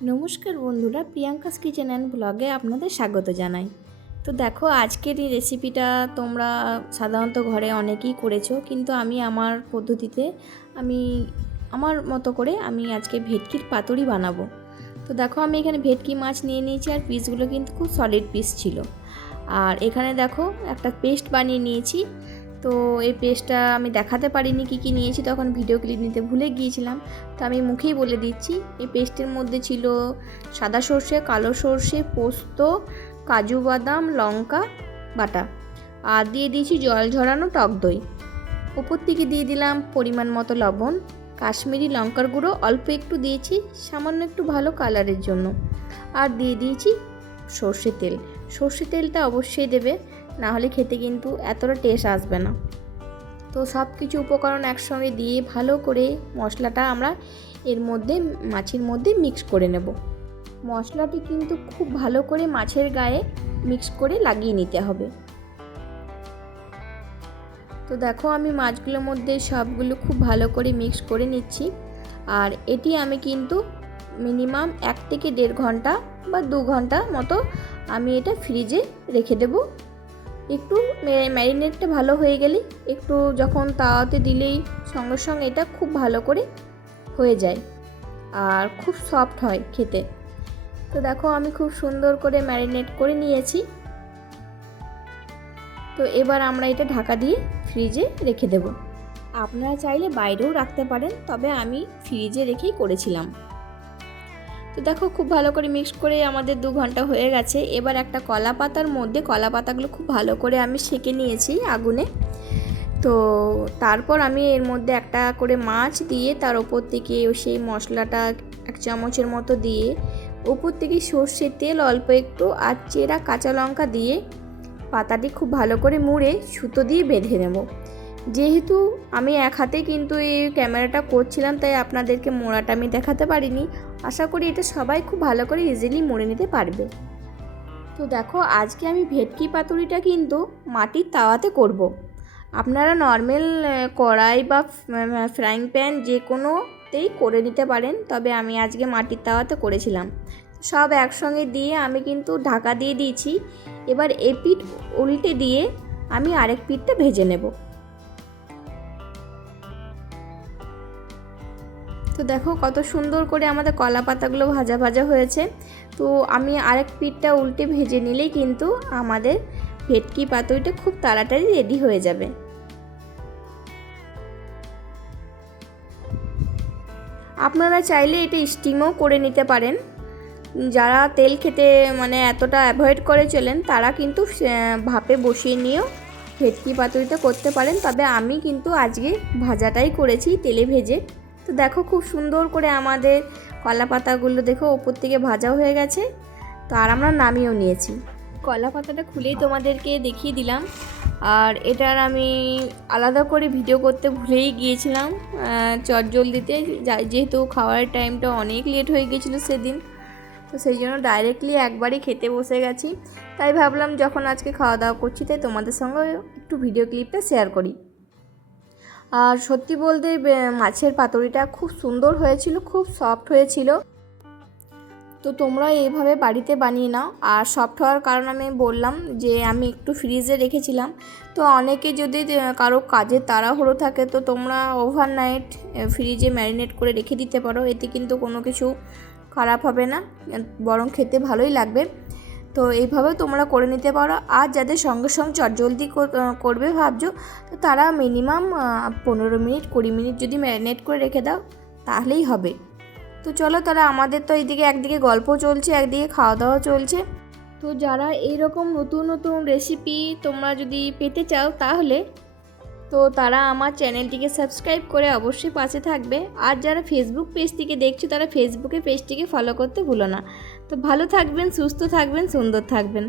নমস্কার বন্ধুরা, Priyanka's kitchen and ব্লগে আপনাদের স্বাগত জানাই। তো দেখো, আজকের এই রেসিপিটা তোমরা সাধারণত ঘরে অনেকেই করেছো, কিন্তু আমি আমার পদ্ধতিতে আমি আমার মতো করে আমি আজকে ভেটকির পাতুরি বানাবো। তো দেখো, আমি এখানে ভেটকি মাছ নিয়ে নিয়েছি, আর পিসগুলো কিন্তু খুব সলিড পিস ছিল। আর এখানে দেখো একটা পেস্ট বানিয়ে নিয়েছি। তো এই পেস্টটা আমি দেখাতে পারিনি কী কী নিয়েছি, তখন ভিডিও ক্লিপ নিতে ভুলে গিয়েছিলাম। তো আমি মুখেই বলে দিচ্ছি, এই পেস্টের মধ্যে ছিল সাদা সর্ষে, কালো সর্ষে, পোস্ত, কাজু বাদাম, লঙ্কা বাটা, আর দিয়ে দিয়েছি জল ঝরানো টক দই। উপর থেকে দিয়ে দিলাম পরিমাণ মতো লবণ, কাশ্মীরি লঙ্কার গুঁড়ো অল্প একটু দিয়েছি সামান্য একটু ভালো কালারের জন্য, আর দিয়ে দিয়েছি সর্ষে তেল। সর্ষে তেলটা অবশ্যই দেবে, না হলে খেতে কিন্তু এতটা টেস্ট আসবে না। তো সব কিছু উপকরণ একসঙ্গে দিয়ে ভালো করে মশলাটা আমরা এর মধ্যে মাছের মধ্যে মিক্স করে নেব। মশলাটি কিন্তু খুব ভালো করে মাছের গায়ে মিক্স করে লাগিয়ে নিতে হবে। তো দেখো, আমি মাছগুলোর মধ্যে সবগুলো খুব ভালো করে মিক্স করে নিচ্ছি। আর এটি আমি কিন্তু মিনিমাম 1 থেকে 1.5 ঘন্টা বা 2 ঘন্টা মতো আমি এটা ফ্রিজে রেখে দেব। একটু ম্যারিনেটটা ভালো হয়ে গেলে, একটু যখন তাওয়াতে দিলেই সঙ্গে সঙ্গে এটা খুব ভালো করে হয়ে যায় আর খুব সফট হয় খেতে। তো দেখো, আমি খুব সুন্দর করে ম্যারিনেট করে নিয়েছি। তো এবার আমরা এটা ঢাকা দিয়ে ফ্রিজে রেখে দেব। আপনারা চাইলে বাইরেও রাখতে পারেন, তবে আমি ফ্রিজে রেখেই করেছিলাম। তো দেখো, খুব ভালো করে মিক্স করে আমাদের 2 ঘন্টা হয়ে গেছে। এবার একটা কলা পাতার মধ্যে কলা পাতাগুলো খুব ভালো করে আমি সেঁকে নিয়েছি আগুনে। তো তারপর আমি এর মধ্যে একটা করে মাছ দিয়ে তার ওপর থেকে সেই মশলাটা 1 চামচের মতো দিয়ে, ওপর থেকে সর্ষের তেল অল্প একটু আর চেরা কাঁচা লঙ্কা দিয়ে পাতাটি খুব ভালো করে মুড়ে সুতো দিয়ে বেঁধে নেব। যেহেতু আমি এক হাতে কিন্তু এই ক্যামেরাটা করছিলাম, তাই আপনাদেরকে মোড়াটা আমি দেখাতে পারিনি। আশা করি এটা সবাই খুব ভালো করে ইজিলি মুড়ে নিতে পারবে। তো দেখো, আজকে আমি ভেটকি পাতুরিটা কিন্তু মাটির তাওয়াতে করব। আপনারা নর্মাল কড়াই বা ফ্রাইং প্যান যে কোনোতেই করে নিতে পারেন, তবে আমি আজকে মাটির তাওয়াতে করেছিলাম। সব একসঙ্গে দিয়ে আমি কিন্তু ঢাকা দিয়ে দিয়েছি। এবার এই পিঠ উল্টে দিয়ে আমি আরেক পিঠটা ভেজে নেব। তো দেখো, কত সুন্দর করে আমাদের কলা পাতাগুলো ভাজা ভাজা হয়েছে। তো আমি আরেক পিঠটা উল্টে ভেজে নিলেই কিন্তু আমাদের ভেটকি পাতুরিটা খুব তাড়াতাড়ি রেডি হয়ে যাবে। আপনারা চাইলে এটা স্টিমও করে নিতে পারেন। যারা তেল খেতে এতটা অ্যাভয়েড করে চলেন, তারা কিন্তু ভাপে বসিয়ে নিয়েও ভেটকি পাতুরিটা করতে পারেন। তবে আমি কিন্তু আজকে ভাজাটাই করেছি, তেলে ভেজে। তো দেখো, খুব সুন্দর করে আমাদের কলা পাতাগুলো দেখো ওপর থেকে ভাজাও হয়ে গেছে। তো আর আমরা নামিয়েও নিয়েছি। কলা পাতাটা খুলেই তোমাদেরকে দেখিয়ে দিলাম। আর এটার আমি আলাদা করে ভিডিও করতে ভুলেই গিয়েছিলাম চটজলদিতে, যেহেতু খাওয়ার টাইমটা অনেক লেট হয়ে গিয়েছিলো সেদিন। তো সেই জন্য ডাইরেক্টলি একবারই খেতে বসে গেছি। তাই ভাবলাম যখন আজকে খাওয়া দাওয়া করছি, তাই তোমাদের সঙ্গে একটু ভিডিও ক্লিপটা শেয়ার করি। আর সত্যি বলতে মাছের পাতুরিটা খুব সুন্দর হয়েছিল, খুব সফট হয়েছিল। তো তোমরা এইভাবে বাড়িতে বানিয়ে নাও। আর সফট হওয়ার কারণ আমি বললাম যে আমি একটু ফ্রিজে রেখেছিলাম। তো অনেকে যদি কারো কাজে তাড়াহুড়ো থাকে, তো তোমরা ওভারনাইট ফ্রিজে ম্যারিনেট করে রেখে দিতে পারো। এতে কিন্তু কোনো কিছু খারাপ হবে না, বরং খেতে ভালোই লাগবে। তো এইভাবেও তোমরা করে নিতে পারো। আর যাদের সঙ্গে সঙ্গে চটজলদি করবে ভাবছো, তো তারা মিনিমাম 15 মিনিট 20 মিনিট যদি ম্যারিনেট করে রেখে দাও, তাহলেই হবে। তো চলো, তারা আমাদের তো এইদিকে একদিকে গল্প চলছে, একদিকে খাওয়া দাওয়া চলছে। তো যারা এইরকম নতুন নতুন রেসিপি তোমরা যদি পেতে চাও, তাহলে তো তারা আমার চ্যানেলটিকে সাবস্ক্রাইব করে অবশ্যই পাশে থাকবে। আর যারা ফেসবুক পেজ থেকে দেখছো, তারা ফেসবুকে পেজটিকে ফলো করতে ভুলো না। তো ভালো থাকবেন, সুস্থ থাকবেন, সুন্দর থাকবেন।